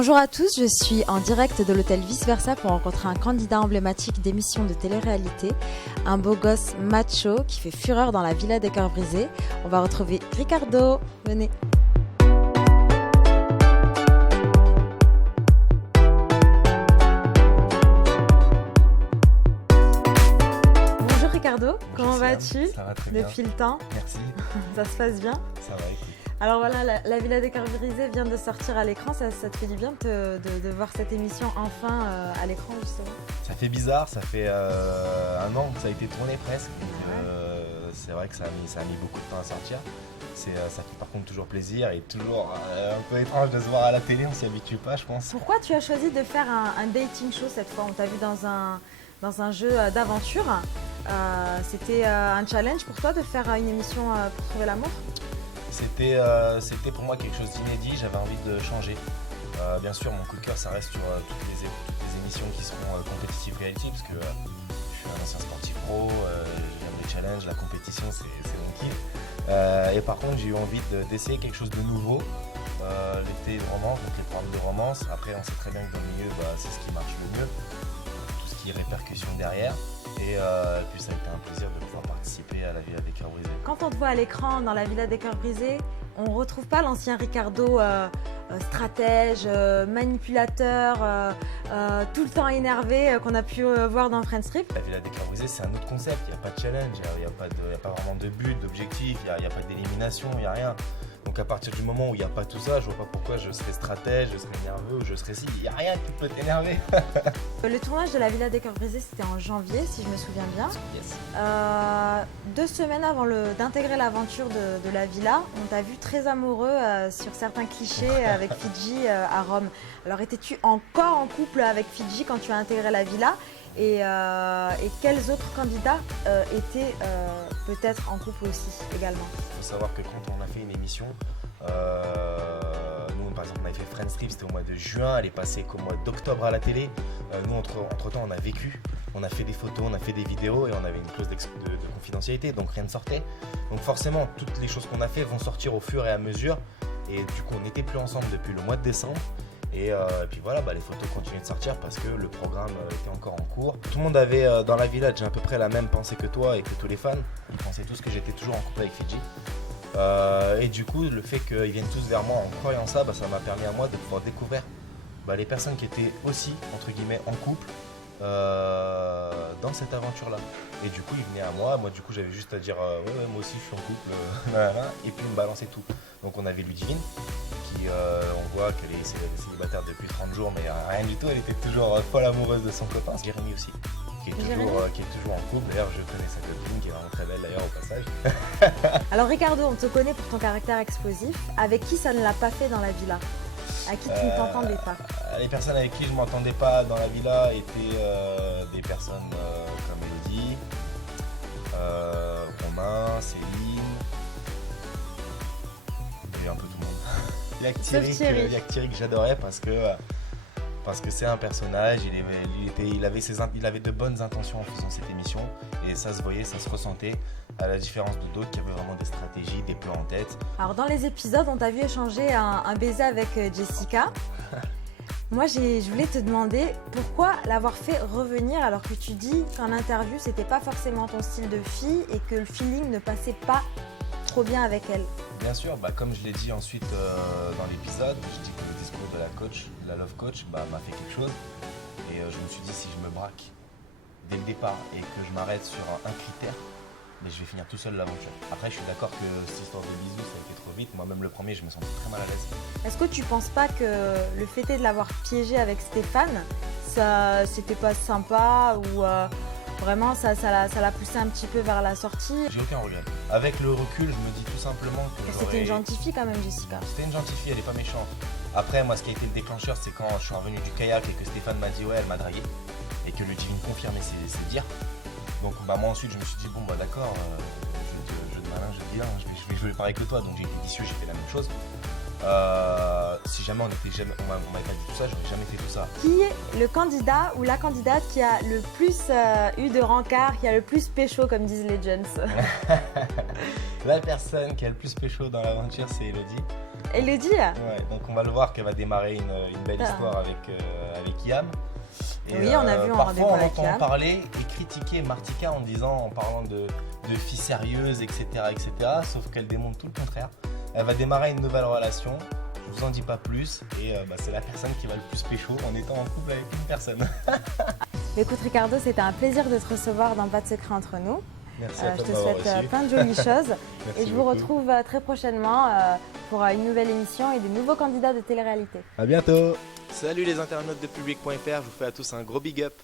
Bonjour à tous, je suis en direct de l'hôtel Vice Versa pour rencontrer un candidat emblématique d'émissions de télé-réalité, un beau gosse macho qui fait fureur dans la Villa des Cœurs Brisés. On va retrouver Ricardo, venez. Bonjour Ricardo, comment vas-tu? Ça va très bien. Depuis le temps? Merci. Ça se passe bien? Ça va, écoute. Alors voilà, la Villa des Cœurs Brisés vient de sortir à l'écran, ça te fait du bien de voir cette émission enfin à l'écran justement? Ça fait bizarre, ça fait un an que ça a été tourné presque, donc c'est vrai que ça a mis beaucoup de temps à sortir. Ça fait par contre toujours plaisir et toujours un peu étrange de se voir à la télé, on s'y habitue pas je pense. Pourquoi tu as choisi de faire un dating show cette fois? On t'a vu dans un jeu d'aventure, c'était un challenge pour toi de faire une émission pour trouver l'amour? C'était pour moi quelque chose d'inédit, j'avais envie de changer. Bien sûr, mon coup de cœur, ça reste sur toutes les émissions qui seront compétitives reality, parce que je suis un ancien sportif pro, j'aime les challenges, la compétition, c'est mon kiff. Et par contre, j'ai eu envie d'essayer quelque chose de nouveau, les romance, donc les programmes de romance. Après, on sait très bien que dans le milieu, c'est ce qui marche le mieux, tout ce qui est répercussion derrière. Et puis ça a été un plaisir de pouvoir participer à la Villa des Cœurs Brisés. Quand on te voit à l'écran dans la Villa des Cœurs Brisés, on ne retrouve pas l'ancien Ricardo stratège, manipulateur, tout le temps énervé qu'on a pu voir dans Friends Trip. La Villa des Cœurs Brisés, c'est un autre concept, il n'y a pas de challenge, il n'y a pas vraiment de but, d'objectif, il n'y a pas d'élimination, il n'y a rien. Donc à partir du moment où il n'y a pas tout ça, je vois pas pourquoi je serais stratège, je serais nerveux, je serais si, il n'y a rien qui peut t'énerver. Le tournage de la Villa des Cœurs Brisés, c'était en janvier, si je me souviens bien. Yes. 2 semaines avant d'intégrer l'aventure de la Villa, on t'a vu très amoureux sur certains clichés avec Fidji à Rome. Alors étais-tu encore en couple avec Fidji quand tu as intégré la Villa? Et quels autres candidats étaient peut-être en couple aussi également? Il faut savoir que quand on a fait une émission, nous par exemple on avait fait Friends Trip, c'était au mois de juin, elle est passée qu'au mois d'octobre à la télé. Nous entre temps on a vécu, on a fait des photos, on a fait des vidéos et on avait une clause de confidentialité, donc rien ne sortait. Donc forcément toutes les choses qu'on a fait vont sortir au fur et à mesure. Et du coup on n'était plus ensemble depuis le mois de décembre. Et puis voilà, les photos continuaient de sortir parce que le programme était encore en cours. Tout le monde avait dans la village à peu près la même pensée que toi et que tous les fans. Ils pensaient tous que j'étais toujours en couple avec Fidji. Et du coup, le fait qu'ils viennent tous vers moi en croyant ça, ça m'a permis à moi de pouvoir découvrir les personnes qui étaient aussi, entre guillemets, en couple dans cette aventure-là. Et du coup, ils venaient à moi du coup, j'avais juste à dire ouais, moi aussi je suis en couple, et puis ils me balançaient tout. Donc on avait Ludivine, qui on voit qu'elle est célibataire depuis 30 jours, mais rien du tout, elle était toujours folle amoureuse de son copain. Jérémy aussi, qui est toujours en couple. D'ailleurs, je connais sa copine, qui est vraiment très belle d'ailleurs au passage. Alors Ricardo, on te connaît pour ton caractère explosif. Avec qui ça ne l'a pas fait dans la Villa? À qui tu ne t'entendais pas? Les personnes avec qui je ne m'entendais pas dans la Villa étaient des personnes comme Elodie, Romain, Céline, et un peu tout le monde. Il y a que Thierry que j'adorais parce que c'est un personnage, il avait de bonnes intentions en faisant cette émission et ça se voyait, ça se ressentait, à la différence de d'autres qui avaient vraiment des stratégies, des plans en tête. Alors dans les épisodes, on t'a vu échanger un baiser avec Jessica. Moi, je voulais te demander pourquoi l'avoir fait revenir alors que tu dis qu'en interview, c'était pas forcément ton style de fille et que le feeling ne passait pas trop bien avec elle. Bien sûr, comme je l'ai dit ensuite dans l'épisode, je dis que le discours de la coach, la love coach, m'a fait quelque chose. Et je me suis dit, si je me braque dès le départ et que je m'arrête sur un critère, mais je vais finir tout seul l'aventure. Après, je suis d'accord que cette histoire de bisous, ça a été trop vite. Moi-même, le premier, je me sentais très mal à l'aise. Est-ce que tu penses pas que le fait de l'avoir piégé avec Stéphane, ça c'était pas sympa ou vraiment ça l'a poussé un petit peu vers la sortie? J'ai aucun regret. Avec le recul, je me dis tout simplement que c'était une gentille fille quand même, Jessica. C'était une gentille fille, elle est pas méchante. Après, moi, ce qui a été le déclencheur, c'est quand je suis revenu du kayak et que Stéphane m'a dit ouais, elle m'a dragué. Et que Ludivine confirmait ses dires. Donc moi ensuite, je me suis dit bon d'accord, jeu de malin, jeu de vilain, je vais jouer pareil que toi. Donc j'ai été vicieux, j'ai fait la même chose. Si jamais on m'avait pas dit tout ça, j'aurais jamais fait tout ça. Qui est le candidat ou la candidate qui a le plus eu de rencard, qui a le plus pécho comme disent les jeunes? La personne qui a le plus pécho dans l'aventure, c'est Elodie. Elodie? Ouais, donc on va le voir qu'elle va démarrer une belle histoire avec Yam. Et oui, on a vu en rendez-vous parfois on avec entend Yam. parler et critiquer Martika en parlant de filles sérieuses, etc., etc. Sauf qu'elle démontre tout le contraire. Elle va démarrer une nouvelle relation. Je vous en dis pas plus. Et c'est la personne qui va le plus pécho en étant en couple avec une personne. Écoute Ricardo, c'était un plaisir de te recevoir dans Pas de secret entre nous. Merci à Je toi te de m'avoir souhaite reçu. plein de jolies choses. Merci Et je vous beaucoup. retrouve très prochainement pour une nouvelle émission et de nouveaux candidats de télé-réalité. À bientôt. Salut les internautes de Public.fr, je vous fais à tous un gros big up.